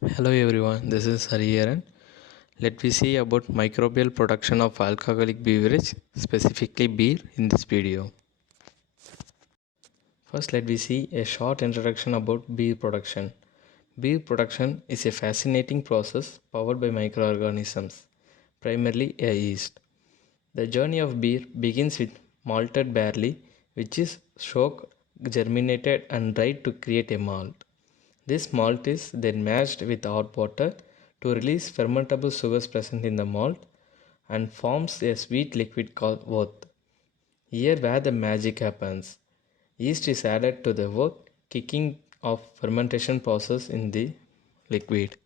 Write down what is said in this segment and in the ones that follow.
Hello everyone, this is Hariharan. Let me see about microbial production of alcoholic beverage, specifically beer, in this video. First, let me see a short introduction about beer production. Beer production is a fascinating process powered by microorganisms, primarily a yeast. The journey of beer begins with malted barley, which is soaked, germinated, and dried to create a malt. This malt is then mashed with hot water to release fermentable sugars present in the malt and forms a sweet liquid called oat. Here where the magic happens. Yeast is added to the oat, kicking off fermentation process in the liquid.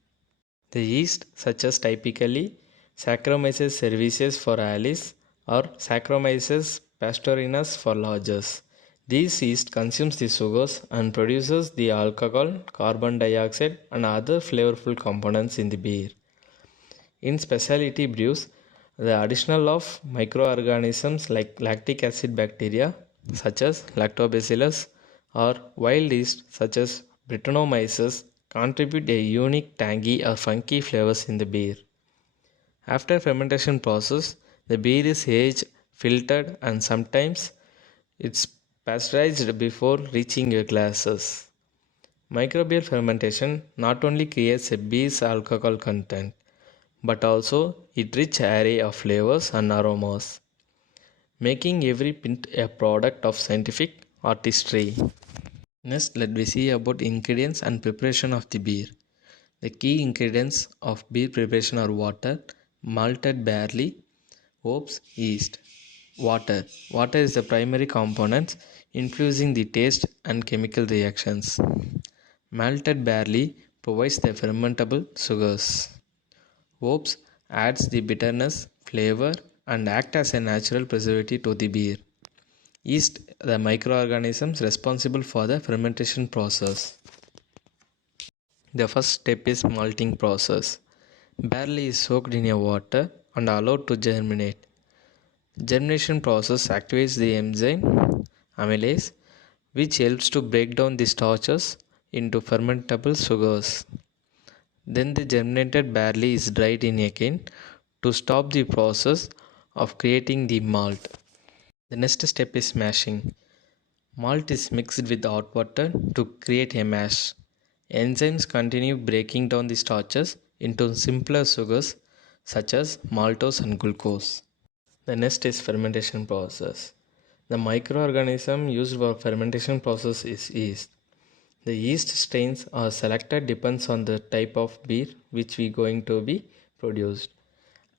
The yeast, such as typically Saccharomyces cerevisiae for Alice or Saccharomyces pastorinus for Lodges. These yeast consumes the sugars and produces the alcohol, carbon dioxide and other flavorful components in the beer. In specialty brews, the additional of microorganisms like lactic acid bacteria such as lactobacillus or wild yeast such as Brettanomyces contribute a unique tangy or funky flavors in the beer. After fermentation process, the beer is aged, filtered and sometimes it's pasteurized before reaching your glasses. Microbial fermentation not only creates a beer's alcohol content, but also its rich array of flavors and aromas, making every pint a product of scientific artistry. Next, let me see about ingredients and preparation of the beer. The key ingredients of beer preparation are water, malted barley, hops, yeast. Water. Water is the primary component influencing the taste and chemical reactions. Malted barley provides the fermentable sugars. Hops adds the bitterness, flavor and act as a natural preservative to the beer. Yeast, the microorganisms responsible for the fermentation process. The first step is malting process. Barley is soaked in a water and allowed to germinate. Germination process activates the enzyme amylase, which helps to break down the starches into fermentable sugars. Then the germinated barley is dried in a kiln to stop the process of creating the malt. The next step is mashing. Malt is mixed with hot water to create a mash. Enzymes continue breaking down the starches into simpler sugars such as maltose and glucose. The next is fermentation process. The microorganism used for fermentation process is yeast. The yeast strains are selected depends on the type of beer which we going to be produced.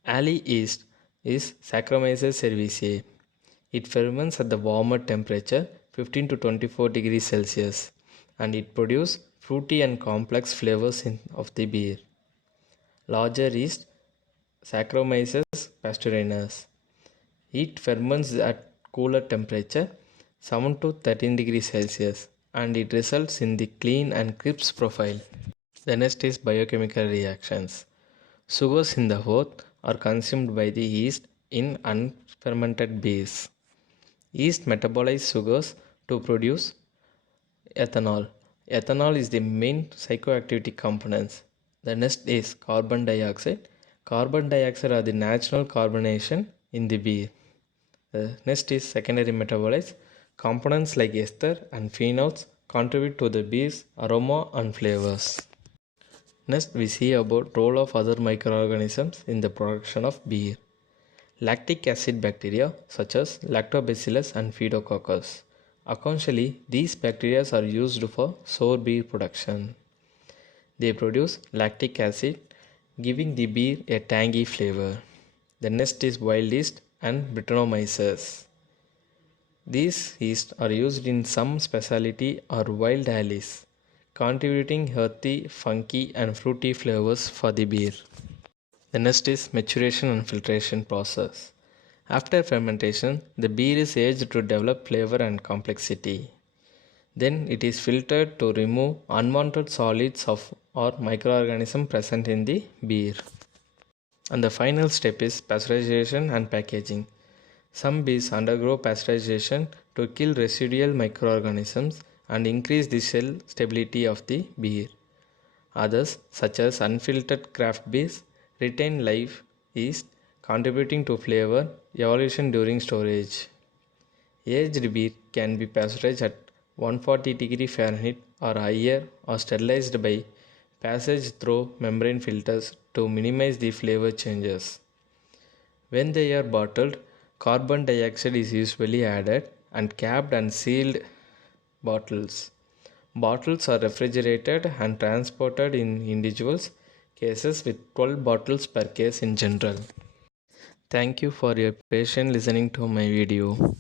Alley yeast is Saccharomyces cerevisiae. It ferments at the warmer temperature 15 to 24 degrees Celsius and it produces fruity and complex flavors of the beer. Larger yeast Saccharomyces pastorinus. It ferments at cooler temperature 7 to 13 degrees Celsius and it results in the clean and crisp profile. The next is biochemical reactions. Sugars in the oat are consumed by the yeast in unfermented beers. Yeast metabolize sugars to produce ethanol. Ethanol is the main psychoactivity component. The next is carbon dioxide. Carbon dioxide are the natural carbonation in the beer. The next is secondary metabolites. Components like ester and phenols contribute to the beer's aroma and flavors. Next, we see about role of other microorganisms in the production of beer. Lactic acid bacteria such as lactobacillus and pseudococcus. Essentially, these bacteria are used for sour beer production. They produce lactic acid, giving the beer a tangy flavor. The next is wild yeast and Brettanomyces. These yeast are used in some specialty or wild ales, contributing earthy, funky and fruity flavors for the beer. The next is maturation and filtration process. After fermentation, the beer is aged to develop flavor and complexity. Then it is filtered to remove unwanted solids or microorganisms present in the beer. And the final step is pasteurization and packaging. Some beers undergo pasteurization to kill residual microorganisms and increase the shell stability of the beer. Others, such as unfiltered craft beers, retain live yeast, contributing to flavor evolution during storage. Aged beer can be pasteurized at 140 degree Fahrenheit or higher or sterilized by passage through membrane filters to minimize the flavor changes. When they are bottled, carbon dioxide is usually added and capped and sealed bottles. Bottles are refrigerated and transported in individuals cases with 12 bottles per case in general. Thank you for your patient listening to my video.